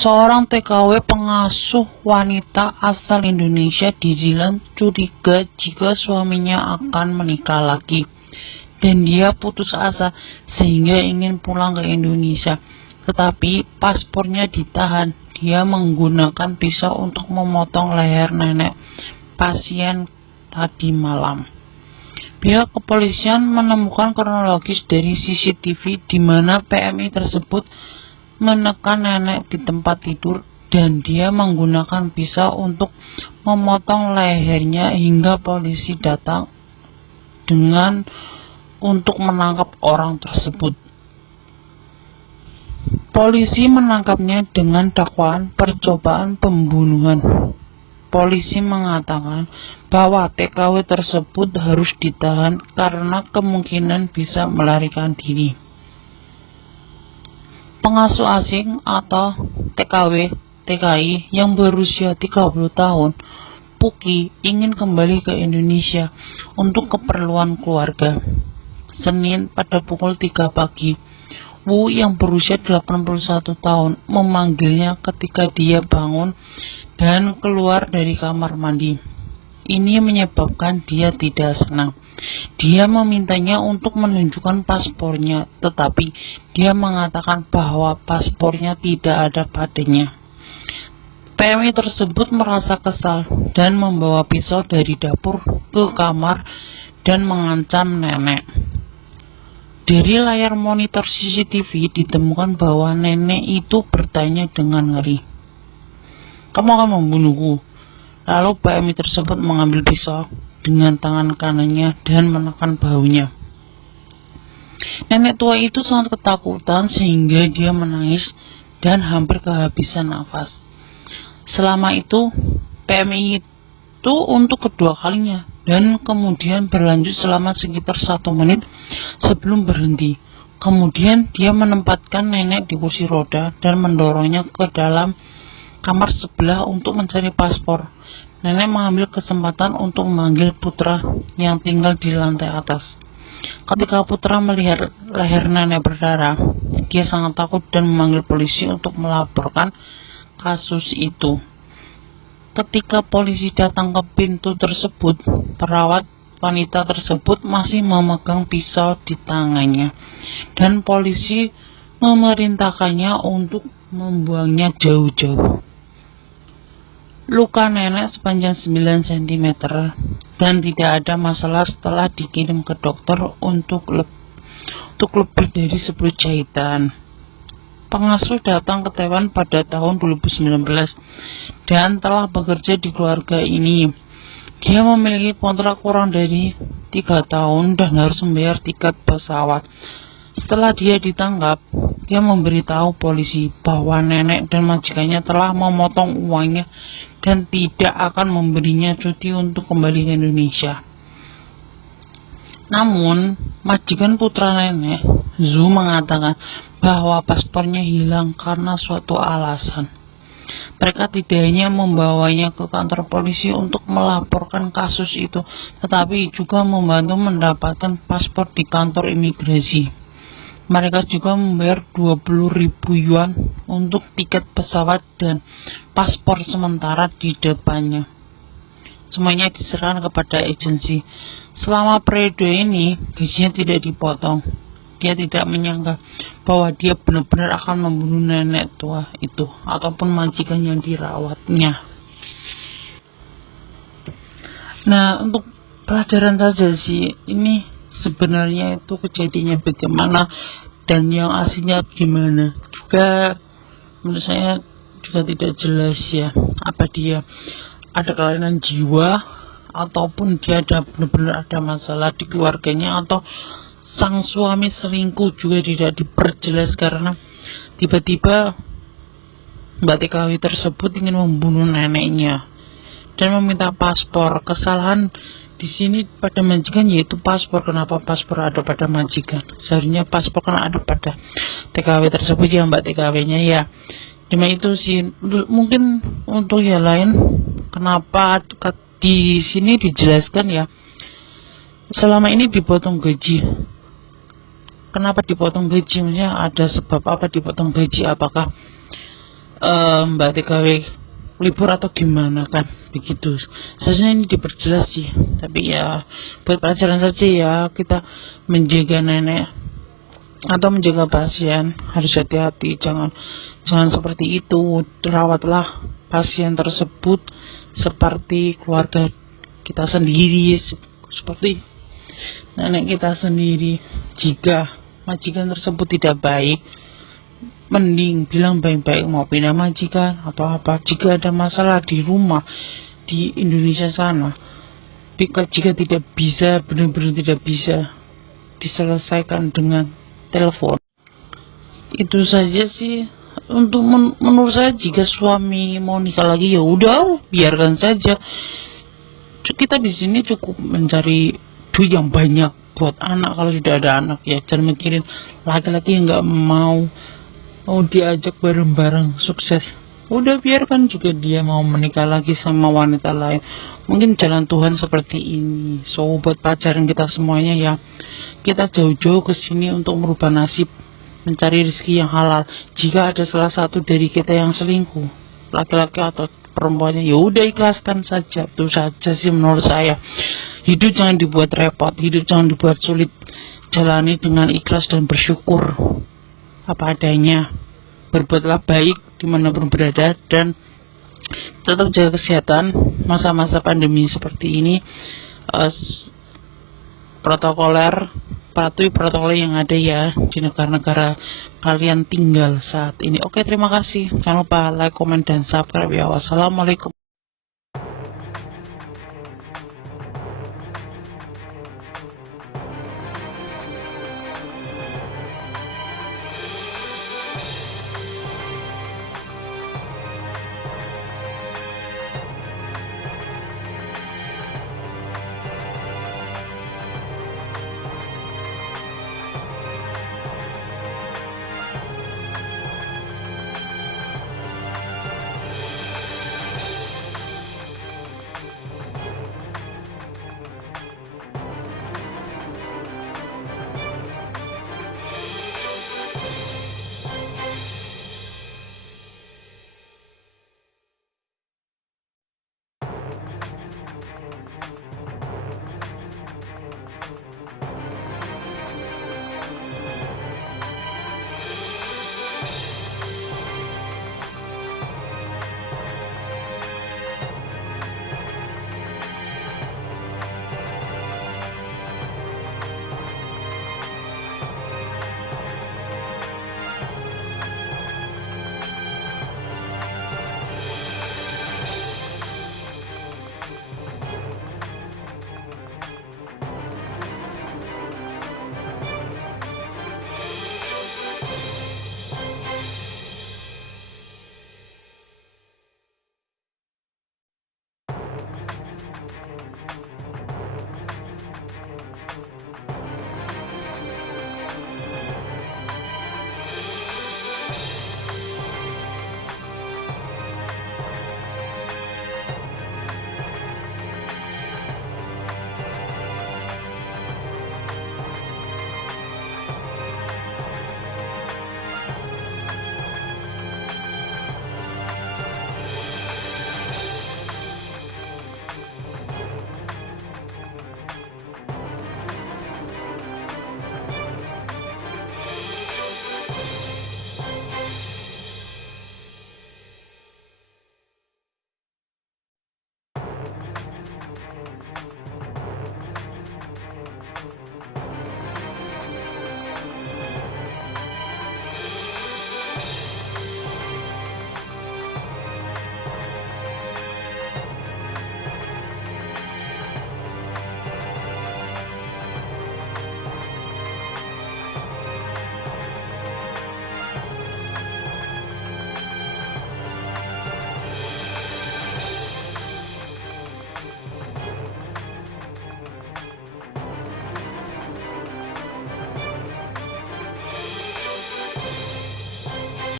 Seorang TKW pengasuh wanita asal Indonesia di Zeeland curiga jika suaminya akan menikah lagi, dan dia putus asa sehingga ingin pulang ke Indonesia. Tetapi paspornya ditahan. Dia menggunakan pisau untuk memotong leher nenek pasien tadi malam. Pihak kepolisian menemukan kronologis dari CCTV di mana PMI tersebut menekan nenek di tempat tidur, dan dia menggunakan pisau untuk memotong lehernya hingga polisi datang untuk menangkap orang tersebut. Polisi menangkapnya dengan dakwaan percobaan pembunuhan. Polisi mengatakan bahwa TKW tersebut harus ditahan karena kemungkinan bisa melarikan diri. Pengasuh asing atau TKW TKI yang berusia 30 tahun, Puki, ingin kembali ke Indonesia untuk keperluan keluarga. Senin pada pukul 3 pagi, Wu yang berusia 81 tahun memanggilnya ketika dia bangun dan keluar dari kamar mandi. Ini menyebabkan dia tidak senang. Dia memintanya untuk menunjukkan paspornya, tetapi dia mengatakan bahwa paspornya tidak ada padanya. PMI tersebut merasa kesal dan membawa pisau dari dapur ke kamar dan mengancam nenek. Dari layar monitor CCTV ditemukan bahwa nenek itu bertanya dengan ngeri, "Kamu akan membunuhku?" Lalu PMI tersebut mengambil pisau dengan tangan kanannya dan menekan bahunya. Nenek tua itu sangat ketakutan sehingga dia menangis dan hampir kehabisan nafas. Selama itu, PMI itu untuk kedua kalinya dan kemudian berlanjut selama sekitar 1 menit sebelum berhenti. Kemudian dia menempatkan nenek di kursi roda dan mendorongnya ke dalam kamar sebelah untuk mencari paspor. Nenek mengambil kesempatan untuk memanggil putra yang tinggal di lantai atas. Ketika putra melihat leher nenek berdarah, dia sangat takut dan memanggil polisi untuk melaporkan kasus itu. Ketika polisi datang ke pintu tersebut, perawat wanita tersebut masih memegang pisau di tangannya, dan polisi memerintahkannya untuk membuangnya jauh-jauh. Luka nenek sepanjang 9 cm dan tidak ada masalah setelah dikirim ke dokter untuk lebih dari 10 jahitan. Pengasuh datang ke Taiwan pada tahun 2019 dan telah bekerja di keluarga ini. Dia memiliki kontrak kurang dari 3 tahun dan harus membayar tiket pesawat. Setelah dia ditangkap, dia memberitahu polisi bahwa nenek dan majikannya telah memotong uangnya dan tidak akan memberinya cuti untuk kembali ke Indonesia. Namun, majikan putra nenek, Zhu, mengatakan bahwa paspornya hilang karena suatu alasan. Mereka tidak hanya membawanya ke kantor polisi untuk melaporkan kasus itu, tetapi juga membantu mendapatkan paspor di kantor imigrasi. Mereka juga membayar 20.000 yuan untuk tiket pesawat dan paspor sementara di depannya. Semuanya diserahkan kepada agensi. Selama periode ini, gajinya tidak dipotong. Dia tidak menyangka bahwa dia benar-benar akan membunuh nenek tua itu ataupun majikan yang dirawatnya. Nah, untuk pelajaran saja sih, ini sebenarnya itu kejadiannya bagaimana dan yang aslinya gimana. Juga menurut saya juga tidak jelas ya, apa dia ada kelainan jiwa ataupun dia benar-benar ada masalah di keluarganya, atau sang suami selingkuh juga tidak diperjelas karena tiba-tiba Mbak TKW tersebut ingin membunuh neneknya dan meminta paspor. Kesalahan di sini pada majikan yaitu paspor. Kenapa paspor ada pada majikan? Seharusnya paspor kan ada pada TKW tersebut ya, Mbak TKW-nya ya. Cuma itu sih. Mungkin untuk yang lain, kenapa di sini dijelaskan ya, selama ini dipotong gaji. Kenapa dipotong gaji? Maksudnya ada sebab apa dipotong gaji? Apakah Mbak TKW libur atau gimana kan begitu. Seharusnya ini diperjelas sih, tapi ya buat pelajaran saja ya, kita menjaga nenek atau menjaga pasien harus hati-hati, jangan seperti itu. Rawatlah pasien tersebut seperti keluarga kita sendiri, seperti nenek kita sendiri. Jika majikan tersebut tidak baik, mending bilang baik-baik, mau pindah majikan atau apa. Jika ada masalah di rumah di Indonesia sana, jika tidak bisa, benar-benar tidak bisa diselesaikan dengan telepon, itu saja sih. Untuk menurut saya, jika suami mau nikah lagi ya udah biarkan saja. Kita di sini cukup mencari duit yang banyak buat anak. Kalau sudah ada anak ya jangan mikirin laki-laki yang nggak mau diajak bareng-bareng sukses. Udah biarkan, jika dia mau menikah lagi sama wanita lain, mungkin jalan Tuhan seperti ini. So buat pelajaran kita semuanya ya, kita jauh-jauh ke sini untuk merubah nasib, mencari rezeki yang halal. Jika ada salah satu dari kita yang selingkuh, laki-laki atau perempuannya, ya udah ikhlaskan saja. Itu saja sih menurut saya. Hidup jangan dibuat repot, hidup jangan dibuat sulit. Jalani dengan ikhlas dan bersyukur apa adanya. Berbuatlah baik dimanapun berada, dan tetap jaga kesehatan masa-masa pandemi seperti ini. Patuhi protokol yang ada ya di negara-negara kalian tinggal saat ini. Oke, terima kasih. Jangan lupa like, comment, dan subscribe ya. Wassalamualaikum.